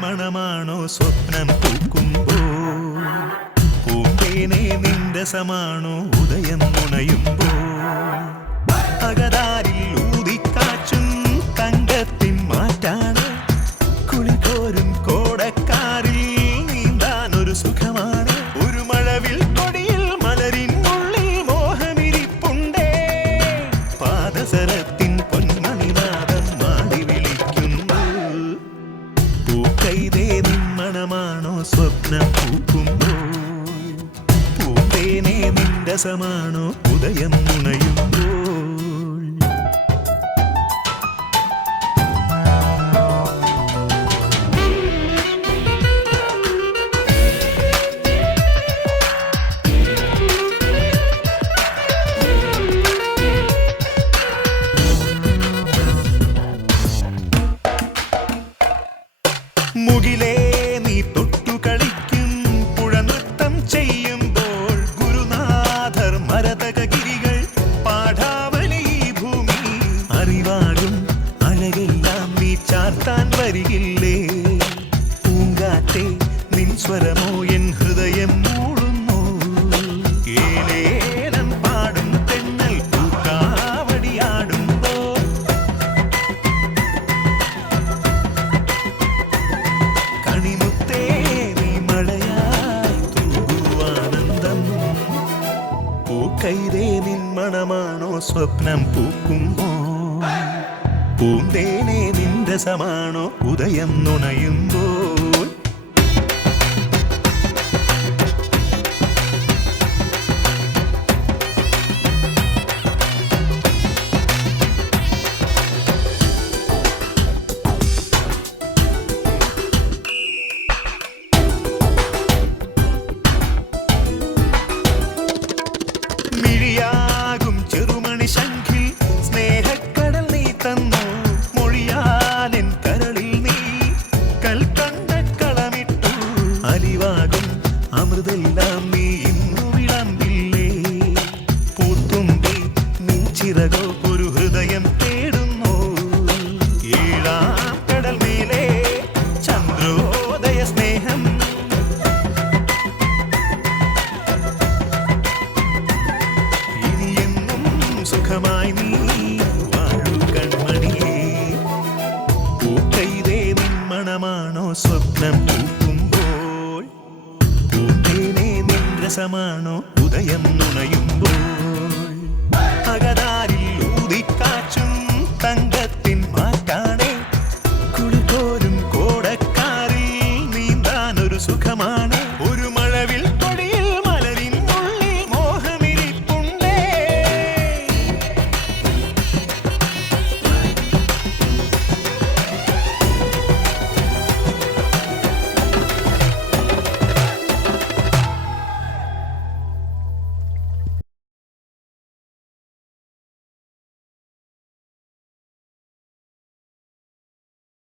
മണമാണോ സ്വപ്നം പൂക്കുമ്പോൾ പൂന്തേനെ നിന്റെ സമാണോ ഉദയം നുണയുമ്പോൾ അകതാരിൽ ഊതിക്കാച്ചും തങ്കത്തിൻ മാറ്റാണ് കുളികോരും കോടക്കാരിൽ നീന്താനൊരു സുഖമാണ് ഒരു മഴവിൽ കൊടിയിൽ മലരിനുള്ളിൽ മോഹമിരിപ്പുണ്ടേ പാദസരത്തിൻ പൊന്മണിനാദം മാടി വിളിക്കുന്നു പൂക്കൈതേ നിന്മണമാണോ സ്വപ്നം പൂക്കുമ്പോൾ പൂന്തേനെ നിന്റെ സമാണോ ഉദയം നുണയുമ്പോൾ മുകിലേ നീ തൊട്ടു കളിക്കും പുഴനൃത്തം ചെയ്യുമ്പോൾ ഗുരുനാഥർ മരതകഗിരികൾ പാഠാവലി ഭൂമി അറിവാടും അഴകെല്ലാം നീ ചാർത്താൻ വരികില്ലേ പൂങ്കാറ്റെ നിൻ സ്വരമോ എൻ ഹൃദയം മൂടുന്നു ഏലേലം പാടും തെന്നൽ പൂക്കാവടിയാടുമ്പോൾ കണിമുത്തേ നീ മഴയായി തൂകുവാനന്ദം പൂക്കൈതേ നിൻ മണമാണോ സ്വപ്നം പൂക്കുമ്പോൾ പൂന്തേനെ നിന്റെ സമാണോ ഉദയം നുണയുമ്പോൾ മിഴിയാകും ചെറുമണി ശംഖിൽ സ്നേഹക്കടൽ നീ തന്നു മൊഴിയാലെൻ കരളിൽ നീ കൽക്കണ്ടക്കളമിട്ടു അലിവാകും അമൃതെല്ലാം നീ ഇന്നു വിളമ്പില്ലേ പൂത്തുമ്പി നിൻ ചിറകോ ഒരു ഹൃദയം തേടുന്നു ഏഴാം കടൽ മേലെ ചന്ദ്രോദയ സ്നേഹം സുഖമായി നീ വാഴു കൺമണിയേ പൂക്കൈതേ നിൻ മണമാണോ സ്വപ്നം പൂക്കുമ്പോൾ പൂന്തേനെ നിൻ രസമാണോ ഉദയം നുണയുമ്പോൾ അകതാരിൽ ഊതിക്കാച്ചും തങ്കത്തിൻ മാറ്റാണേ കുളികോരും കോടക്കാരിൽ നീന്താനൊരു സുഖമാണ്